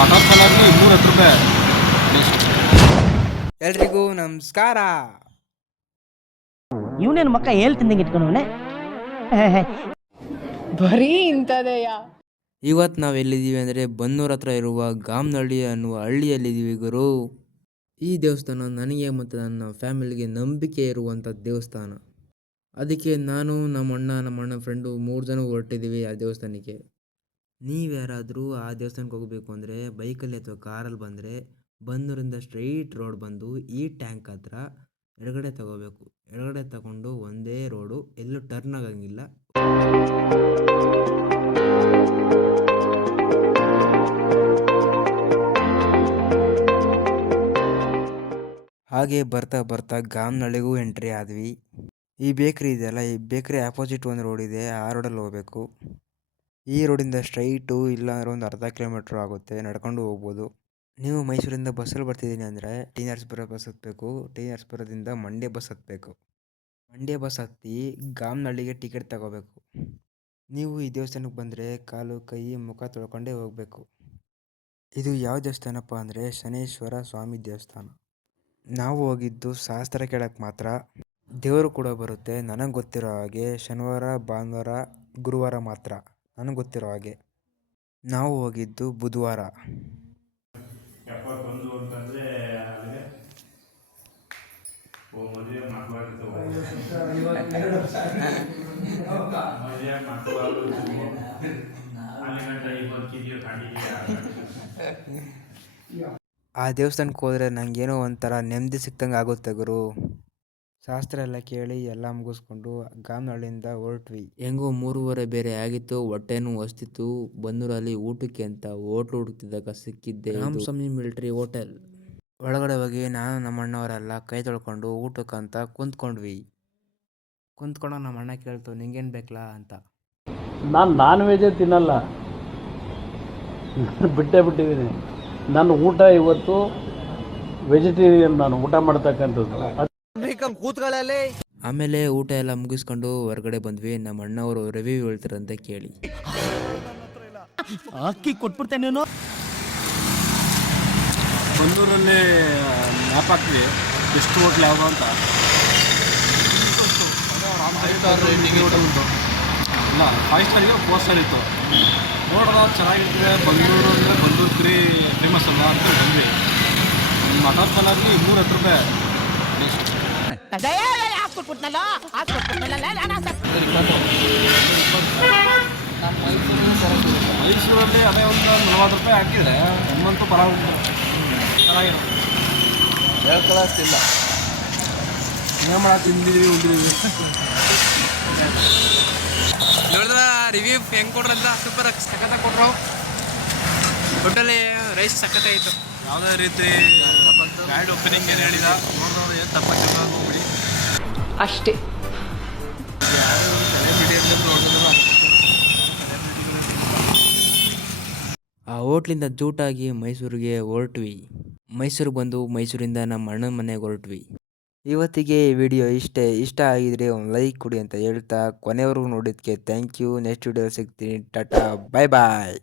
Mutton ಸಲಾಡ್ಗೆ 210 ರೂಪಾಯಿ. ಎಲ್ರಿಗೂ ನಮಸ್ಕಾರ. ಇವನೇನು ಮಕ್ಕ ಹೇಳ್ತಿದ್ದಂಗೆ ಇಟ್ಕೊಂಡವನೆ ಬರೀ ಇಂಥದೆಯ. ಇವತ್ತು ನಾವು ಎಲ್ಲಿದ್ದೀವಿ ಅಂದರೆ ಬನ್ನೂರ ಹತ್ರ ಇರುವ ಗಾಮ್ನಹಳ್ಳಿ ಅನ್ನುವ ಹಳ್ಳಿಯಲ್ಲಿದ್ದೀವಿ ಗುರು. ಈ ದೇವಸ್ಥಾನ ನನಗೆ ಮತ್ತು ನನ್ನ ಫ್ಯಾಮಿಲಿಗೆ ನಂಬಿಕೆ ಇರುವಂಥ ದೇವಸ್ಥಾನ. ಅದಕ್ಕೆ ನಾನು ನಮ್ಮ ಅಣ್ಣ ಫ್ರೆಂಡು 3 ಜನ ಹೊರಟಿದ್ದೀವಿ ಆ ದೇವಸ್ಥಾನಕ್ಕೆ. ನೀವ್ಯಾರಾದರೂ ಆ ದೇವಸ್ಥಾನಕ್ಕೆ ಹೋಗಬೇಕು ಅಂದರೆ ಬೈಕಲ್ಲಿ ಅಥವಾ ಕಾರಲ್ಲಿ ಬಂದರೆ ಬನ್ನೂರಿಂದ ಸ್ಟ್ರೈಟ್ ರೋಡ್ ಬಂದು ಈ ಟ್ಯಾಂಕ್ ಹತ್ರ ಎಡಗಡೆ ತಗೋಬೇಕು. ಎಡಗಡೆ ತಗೊಂಡು ಒಂದೇ ರೋಡು, ಎಲ್ಲೂ ಟರ್ನ್ ಆಗಂಗಿಲ್ಲ. ಹಾಗೆ ಬರ್ತಾ ಬರ್ತಾ ಗಾಮ್ನಹಳ್ಳಿಗೂ ಎಂಟ್ರಿ ಆದ್ವಿ. ಈ ಬೇಕ್ರಿ ಇದೆಯಲ್ಲ, ಈ ಬೇಕ್ರಿ ಆಪೋಸಿಟ್ ಒಂದು ರೋಡ್ ಇದೆ, ಆ ರೋಡಲ್ಲಿ ಹೋಗ್ಬೇಕು. ಈ ರೋಡಿಂದ ಸ್ಟ್ರೈಟು ಇಲ್ಲ ಅಂದರೆ ಒಂದು ಅರ್ಧ ಕಿಲೋಮೀಟ್ರ್ ಆಗುತ್ತೆ, ನಡ್ಕೊಂಡು ಹೋಗ್ಬೋದು. ನೀವು ಮೈಸೂರಿಂದ ಬಸ್ಸಲ್ಲಿ ಬರ್ತಿದ್ದೀನಿ ಅಂದರೆ ಟಿ ನರಸೀಪುರ ಬಸ್ ಹತ್ತಬೇಕು. ಟಿ ನರಸೀಪುರದಿಂದ ಮಂಡ್ಯ ಬಸ್ ಹತ್ತಬೇಕು. ಮಂಡ್ಯ ಬಸ್ ಹತ್ತಿ ಗಾಮ್ನಹಳ್ಳಿಗೆ ಟಿಕೆಟ್ ತಗೋಬೇಕು. ನೀವು ಈ ದೇವಸ್ಥಾನಕ್ಕೆ ಬಂದರೆ ಕಾಲು ಕೈ ಮುಖ ತೊಳ್ಕೊಂಡೇ ಹೋಗಬೇಕು. ಇದು ಯಾವ ದೇವಸ್ಥಾನಪ್ಪ ಅಂದರೆ ಶನೇಶ್ವರ ಸ್ವಾಮಿ ದೇವಸ್ಥಾನ. ನಾವು ಹೋಗಿದ್ದು ಶಾಸ್ತ್ರ ಕೇಳಕ್ಕೆ ಮಾತ್ರ. ದೇವರು ಕೂಡ ಬರುತ್ತೆ ನನಗೆ ಗೊತ್ತಿರೋ ಹಾಗೆ ಶನಿವಾರ, ಭಾನುವಾರ, ಗುರುವಾರ ಮಾತ್ರ ನನಗೆ ಗೊತ್ತಿರೋ ಹಾಗೆ. ನಾವು ಹೋಗಿದ್ದು ಬುಧವಾರ. ಆ ದೇವಸ್ಥಾನಕ್ಕೆ ಹೋದರೆ ನನಗೇನೋ ಒಂಥರ ನೆಮ್ಮದಿ ಸಿಕ್ತಂಗೆ ಆಗುತ್ತೆ ಗುರು. ಶಾಸ್ತ್ರ ಎಲ್ಲ ಕೇಳಿ ಎಲ್ಲ ಮುಗಿಸ್ಕೊಂಡು ಗಾಮ್ನಹಳ್ಳಿಯಿಂದ ಹೊರಟ್ವಿ. ಹೆಂಗೋ 3:30 ಬೇರೆ ಆಗಿತ್ತು, ಹೊಟ್ಟೆನೂ ಹಸ್ತಿತ್ತು. ಬನ್ನೂರಲ್ಲಿ ಊಟಕ್ಕೆ ಅಂತ ಹೋಟ್ಲು ಹುಡುಕ್ತಿದ್ದಾಗ ಸಿಕ್ಕಿದ್ದೆ ರಾಮಸ್ವಾಮಿ ಮಿಲಿಟರಿ ಹೋಟೆಲ್. ಒಳಗಡೆ ಹೋಗಿ ನಾನು ನಮ್ಮ ಅಣ್ಣವರೆಲ್ಲ ಕೈ ತೊಳ್ಕೊಂಡು ಊಟಕ್ಕಂತ ಕುಂತ್ಕೊಂಡ್ವಿ. ಕುಂತ್ಕೊಂಡಾಗ ನಮ್ಮ ಅಣ್ಣ ಕೇಳ್ತು, ನಿಂಗೇನು ಬೇಕಲ್ಲ ಅಂತ. ನಾನು ನಾನ್ ವೆಜೇ ತಿನ್ನಲ್ಲ, ಬಿಟ್ಟಿದ್ದೀನಿ. ನನ್ನ ಊಟ ಇವತ್ತು ವೆಜಿಟೇರಿಯನ್, ನಾನು ಊಟ ಮಾಡ್ತಕ್ಕಂಥದ್ದು. ಆಮೇಲೆ ಊಟ ಎಲ್ಲ ಮುಗಿಸ್ಕೊಂಡು ಹೊರಗಡೆ ಬಂದ್ವಿ. ನಮ್ಮ ಅಣ್ಣವರು ರಿವ್ಯೂ ಹೇಳ್ತಾರಂತೆ ಕೇಳಿ. ಅಕ್ಕಿ ಕೊಟ್ಬಿಡ್ತೇನೇನೋ. ಬನ್ನೂರಲ್ಲಿ ಮ್ಯಾಪ್ ಹಾಕ್ತೀವಿ ಎಷ್ಟು ಹೋಟ್ಲ್ ಯಾವುದು ಅಂತ. ಹೋಟೆಲ್ ಉಂಟು, ಇಲ್ಲ 5 ಸ್ಟಾರಿಗೆ 4 ಸ್ಟಾರ್ ಇತ್ತು. ನೋಡಿದಾಗ ಚೆನ್ನಾಗಿರ್ತದೆ. ಬನ್ನೂರು ಅಂದರೆ ಬನ್ನೂರು ಕರಿ ಫೇಮಸ್ ಅಲ್ಲ ಅಂತ ಬಂದ್ವಿ. ಮಟನ್ ಸಲಾಡ್ಗೆ 210 ರೂಪಾಯಿ. ಮೈಸೂರಲ್ಲಿ ಅದೇ ಒಂದು 40 ರೂಪಾಯಿ ಹಾಕಿದರೆ ನಮ್ಮಂತೂ ಪರವಾಗಿಲ್ಲ, ಚೆನ್ನಾಗಿರೋ ಹೇಳ್ಕೊಳ್ಳೋಷ್ಟಿಲ್ಲ. ಏನು ಮಾಡ ತಿಂದಿದ್ದೀವಿ ಉಂಡಿದ್ದೀವಿ. ನೋಡಿದ್ರ ರಿವ್ಯೂ ಹೆಂಗೆ ಕೊಡ್ರಲ್ಲ, ಸೂಪರ್ ಸಖತ್ತಾಗಿ ಕೊಟ್ಟರು. ಹೋಟೆಲ್ ರೈಸ್ ಸಖತ್ತಾಗಿತ್ತು. ಯಾವುದೇ ರೀತಿ ಬ್ಯಾಡ್ ಓಪನಿಂಗ್ ಏನು ಹೇಳಿದ ನೋಡಿದವ್ರು ಏನು ತಪ್ಪಾಗಿ ಹೋಗ್ಬಿಡಿ ಅಷ್ಟೇ. ಆ ಹೋಟ್ಲಿಂದ ಜೂಟಾಗಿ ಮೈಸೂರಿಗೆ ಹೊರಟ್ವಿ. ಮೈಸೂರಿಗೆ ಬಂದು ಮೈಸೂರಿಂದ ನಮ್ಮ ಅಣ್ಣನ ಮನೆಗೆ ಹೊರಟ್ವಿ. ಇವತ್ತಿಗೆ ಈ ವಿಡಿಯೋ ಇಷ್ಟ ಆಗಿದ್ರೆ ಒಂದು ಲೈಕ್ ಕೊಡಿ ಅಂತ ಹೇಳ್ತಾ ಕೊನೆವರೆಗೂ ನೋಡಿದ್ದಕ್ಕೆ ಥ್ಯಾಂಕ್ ಯು. ನೆಕ್ಸ್ಟ್ ವಿಡಿಯೋ ಸಿಗ್ತೀನಿ. ಟಾಟಾ, ಬಾಯ್ ಬಾಯ್.